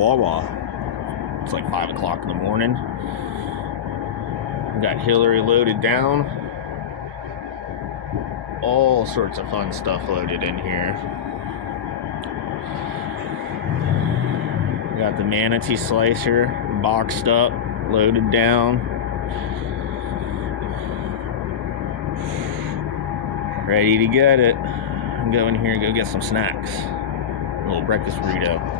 Wawa. It's like 5 o'clock in the morning. We got Hillary loaded down. All sorts of fun stuff loaded in here. We got the manatee slicer boxed up, loaded down. Ready to get it. I'm going here and go get some snacks. A little breakfast burrito.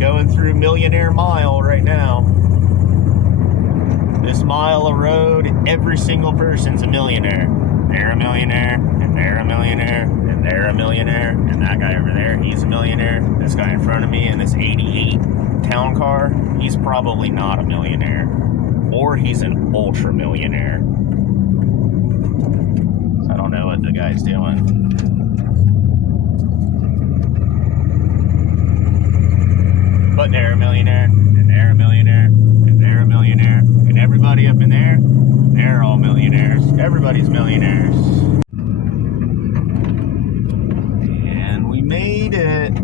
Going through Millionaire Mile right now. This mile of road, every single person's a millionaire. They're a millionaire, and they're a millionaire, and they're a millionaire, and that guy over there, he's a millionaire. This guy in front of me in this 88 town car, he's probably not a millionaire. Or he's an ultra millionaire. I don't know what the guy's doing. But they're a millionaire, and they're a millionaire, and they're a millionaire, and everybody up in there, they're all millionaires. Everybody's millionaires. And we made it.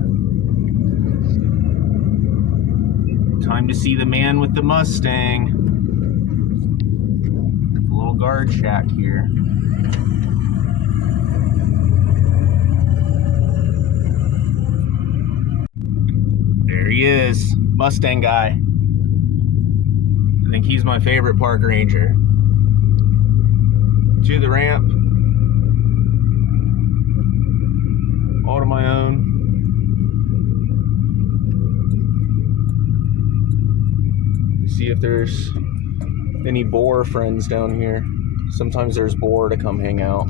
Time to see the man with the Mustang. A little guard shack here. There he is, Mustang guy. I think he's my favorite park ranger. To the ramp. All to my own. See if there's any boar friends down here. Sometimes there's boar to come hang out.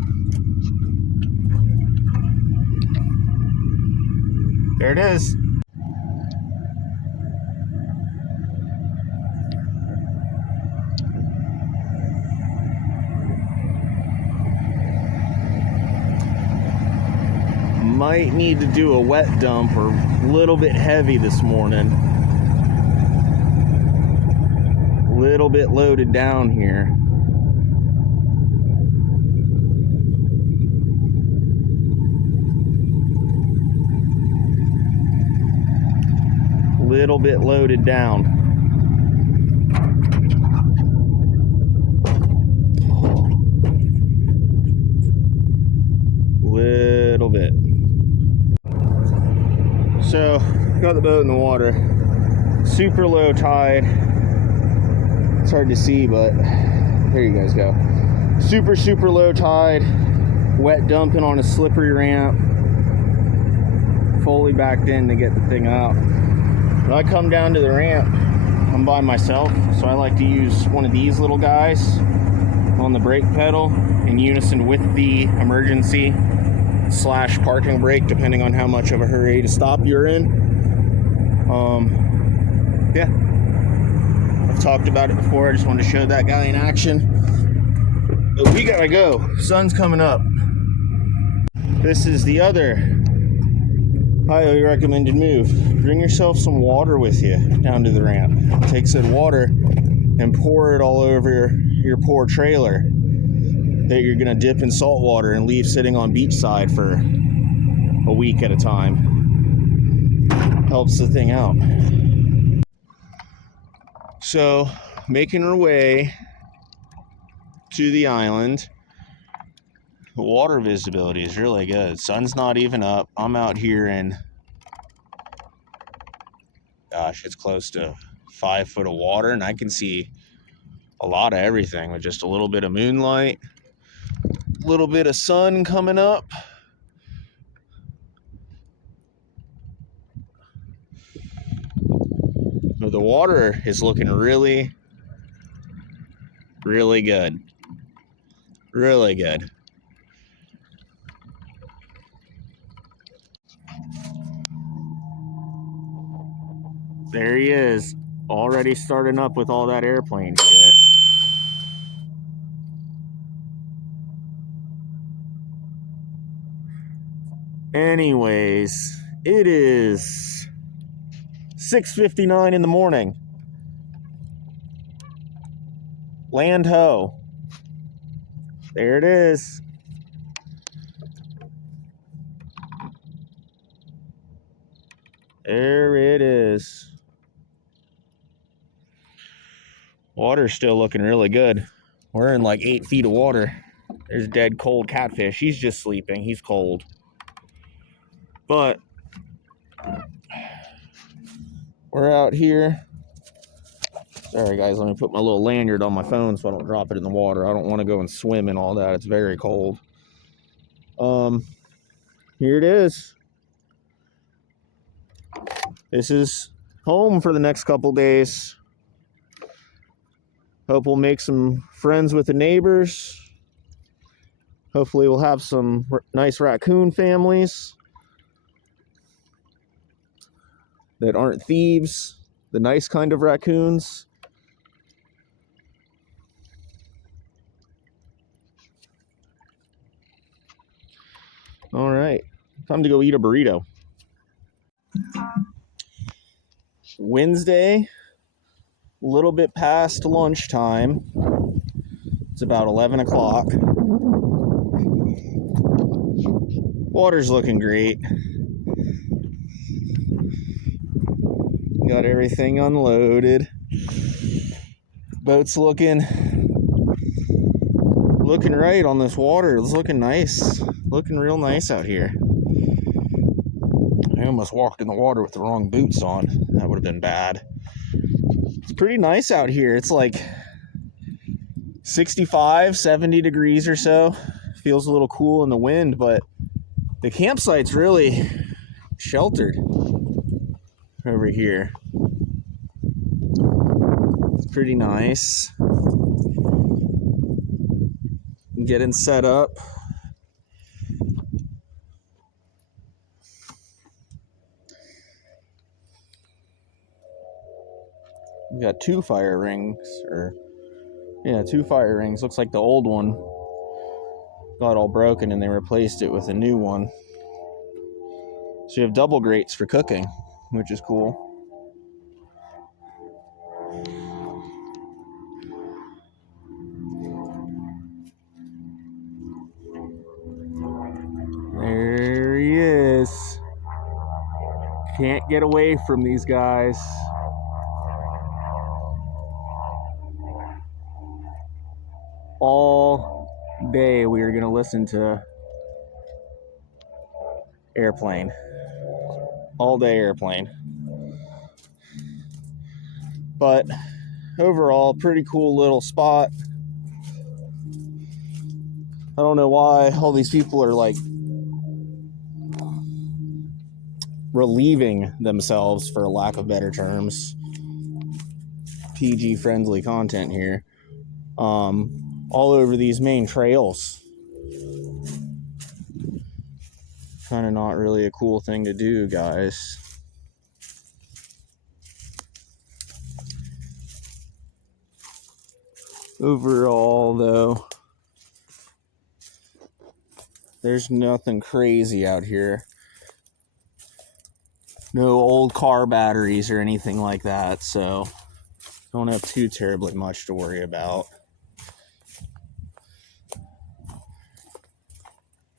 There it is. Might need to do a wet dump or a little bit heavy this morning. A little bit loaded down here. Little bit loaded down. Little bit. So, got the boat in the water. Super low tide. It's hard to see, but there you guys go. Super, super low tide. Wet dumping on a slippery ramp. Fully backed in to get the thing out. When I come down to the ramp, I'm by myself, so I like to use one of these little guys on the brake pedal in unison with the emergency / parking brake, depending on how much of a hurry to stop you're in. Yeah, I've talked about it before. I just wanted to show that guy in action. But we gotta go. Sun's coming up. This is the other highly recommended move. Bring yourself some water with you down to the ramp. Take said water and pour it all over your poor trailer that you're gonna dip in salt water and leave sitting on beachside for a week at a time. Helps the thing out. So, making our way to the island. The water visibility is really good. Sun's not even up. I'm out here in, gosh, it's close to 5 foot of water, and I can see a lot of everything with just a little bit of moonlight. Little bit of sun coming up. The water is looking really, really good. Really good. There he is, already starting up with all that airplane shit. Anyways, it is 6:59 in the morning. Land ho. There it is. There it is. Water's still looking really good. We're in like 8 feet of water. There's dead cold catfish. He's just sleeping. He's cold. But we're out here. Sorry guys, let me put my little lanyard on my phone so I don't drop it in the water. I don't want to go and swim and all that. It's very cold. Here it is. This is home for the next couple days. Hope we'll make some friends with the neighbors. Hopefully we'll have some nice raccoon families that aren't thieves, the nice kind of raccoons. All right, time to go eat a burrito. Wednesday, a little bit past lunchtime. It's about 11 o'clock. Water's looking great. Got everything unloaded. Boat's looking right on this water. It's looking nice. Looking real nice out here. I almost walked in the water with the wrong boots on. That would have been bad. It's pretty nice out here. It's like 65, 70 degrees or so. Feels a little cool in the wind, but the campsite's really sheltered over here. It's pretty nice. Getting set up. We got 2 fire rings, yeah, 2 fire rings. Looks like the old one got all broken and they replaced it with a new one. So you have double grates for cooking, which is cool. There he is. Can't get away from these guys. All day we are going to listen to airplane. All day airplane. But overall, pretty cool little spot. I don't know why all these people are like relieving themselves, for lack of better terms. PG friendly content here. All over these main trails. Kind of not really a cool thing to do, guys. Overall, though, there's nothing crazy out here. No old car batteries or anything like that, so don't have too terribly much to worry about.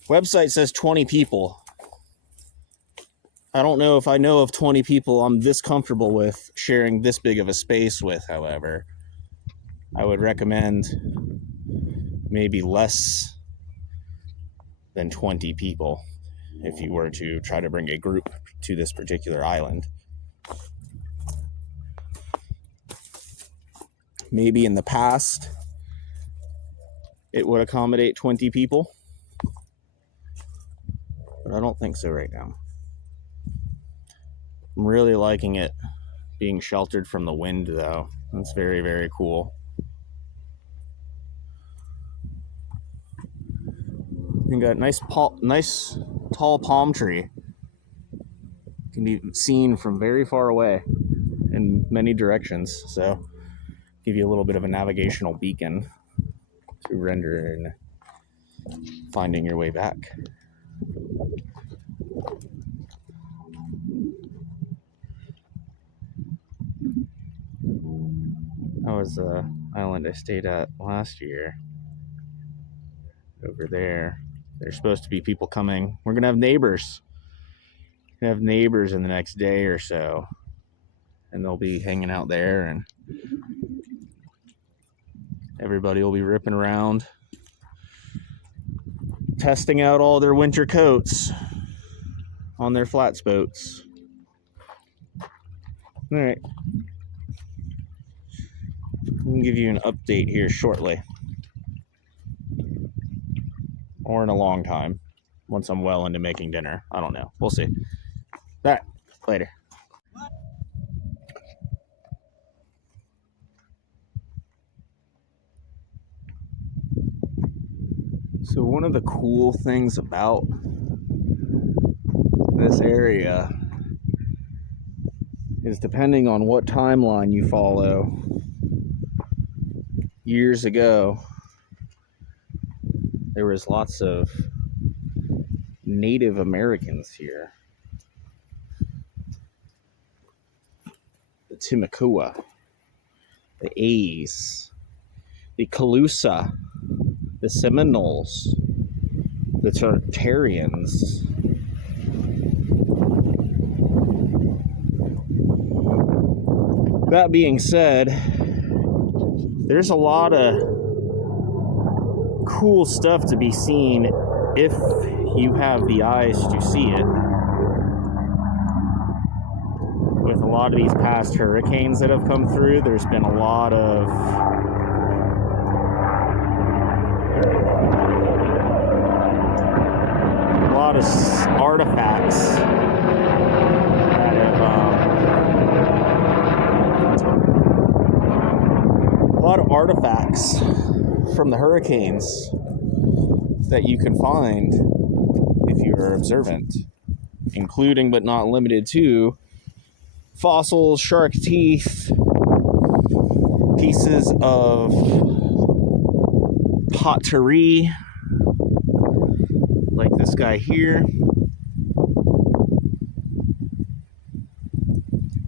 Website says 20 people. I don't know if I know of 20 people I'm this comfortable with sharing this big of a space with, however. I would recommend maybe less than 20 people if you were to try to bring a group to this particular island. Maybe in the past, it would accommodate 20 people. But I don't think so right now. I'm really liking it being sheltered from the wind, though. That's very, very cool. You got nice tall palm tree. Can be seen from very far away in many directions. So give you a little bit of a navigational beacon to render in finding your way back. That was the island I stayed at last year. Over there. There's supposed to be people coming. We're going to have neighbors. We're going to have neighbors in the next day or so. And they'll be hanging out there, and everybody will be ripping around, testing out all their winter coats on their flats boats. All right. I can give you an update here shortly. Or in a long time. Once I'm well into making dinner. I don't know. We'll see. All right. Later. So one of the cool things about this area is, depending on what timeline you follow, years ago there was lots of Native Americans here. The Timucua, the A's, the Calusa, the Seminoles, the Tartarians. That being said, there's a lot of cool stuff to be seen if you have the eyes to see it. With a lot of these past hurricanes that have come through, there's been a lot of artifacts that have a lot of artifacts from the hurricanes that you can find if you are observant, including but not limited to fossils, shark teeth, pieces of pottery, like this guy here.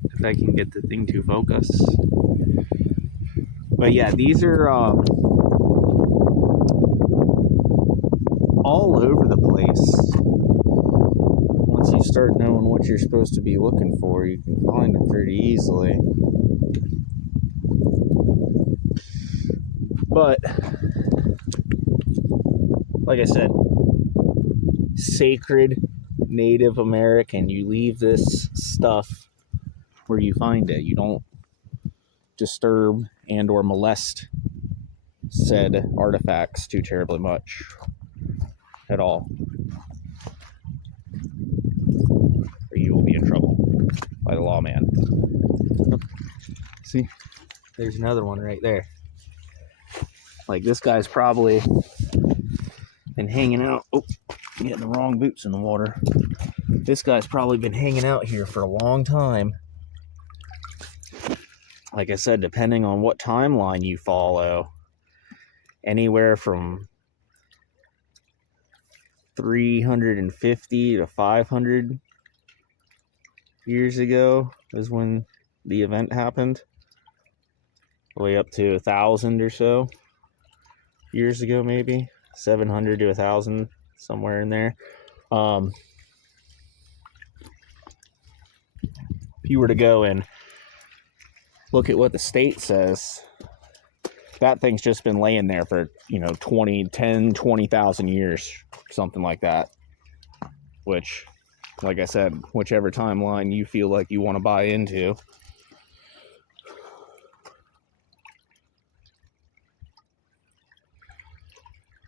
If I can get the thing to focus. But yeah, these are all over the place. Once you start knowing what you're supposed to be looking for, you can find them pretty easily. But like I said, sacred Native American. You leave this stuff where you find it. You don't disturb and or molest said artifacts too terribly much at all, or you will be in trouble by the lawman. See, there's another one right there. Like, this guy's probably been hanging out. Oh, getting the wrong boots in the water. This guy's probably been hanging out here for a long time. Like I said, depending on what timeline you follow, anywhere from 350 to 500 years ago is when the event happened. Way up to 1,000 or so years ago, maybe 700 to 1,000, somewhere in there. If you were to go and look at what the state says, that thing's just been laying there for, 20,000 years, something like that. Which, like I said, whichever timeline you feel like you want to buy into.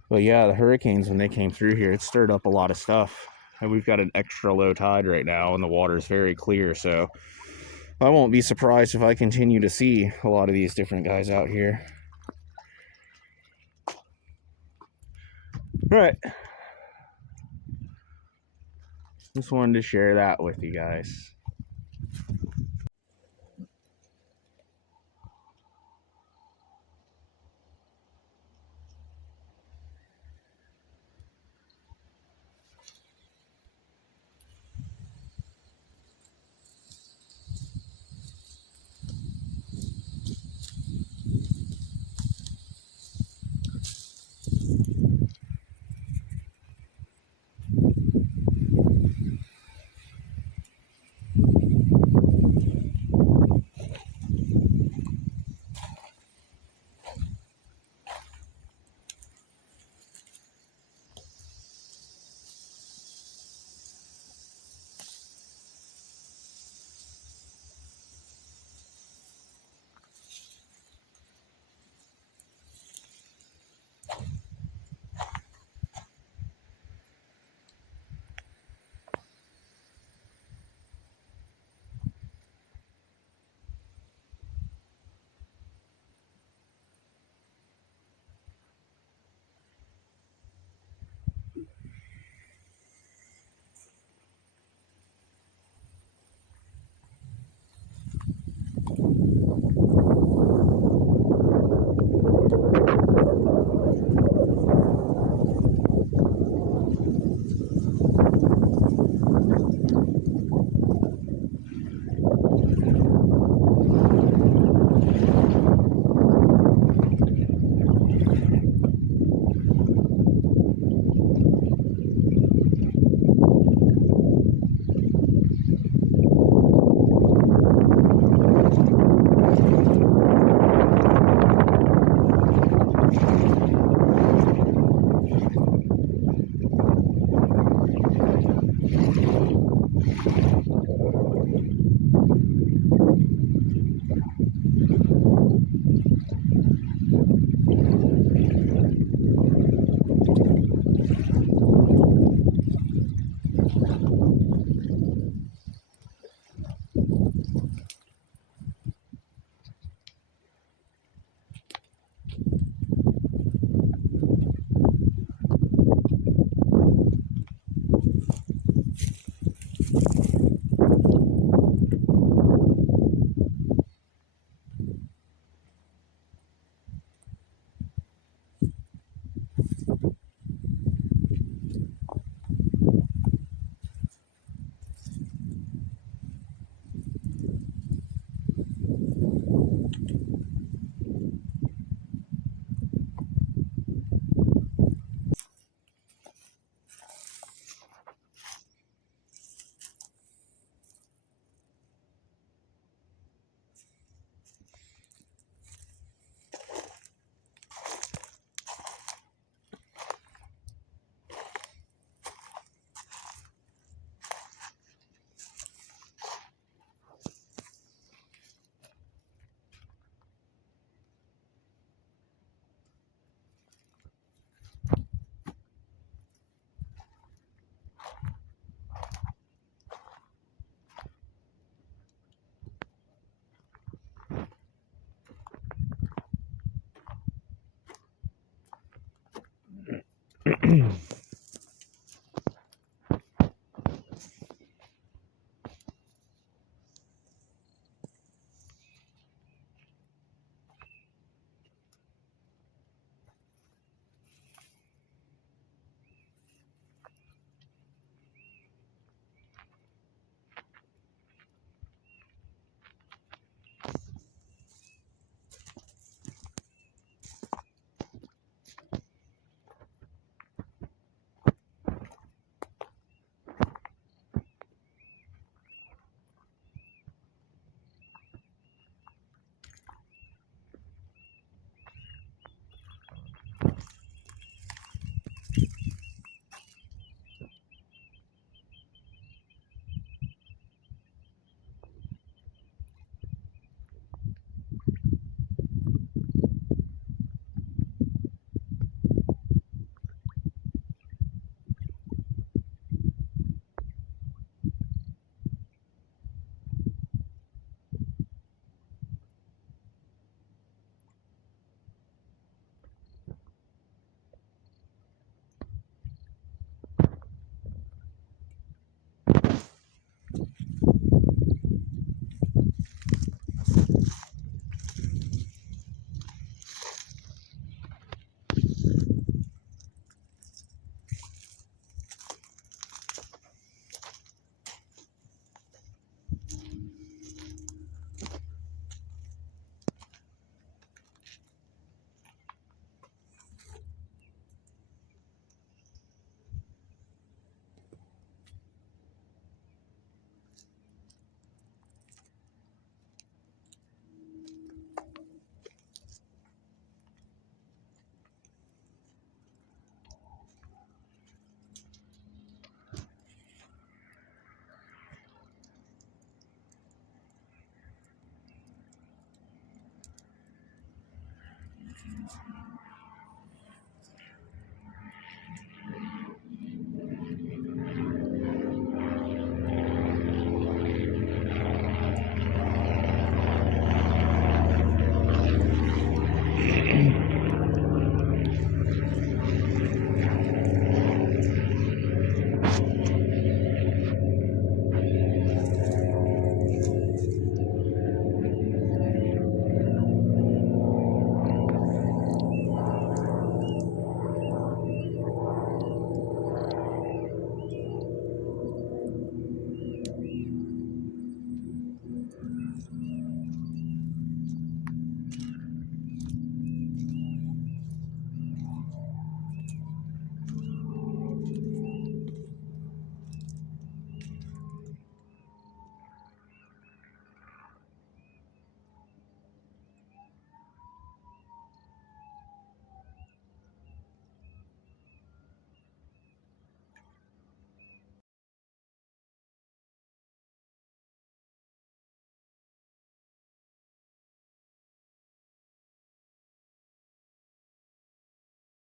But yeah, the hurricanes, when they came through here, it stirred up a lot of stuff. And we've got an extra low tide right now, and the water's very clear, so I won't be surprised if I continue to see a lot of these different guys out here. All right. Just wanted to share that with you guys.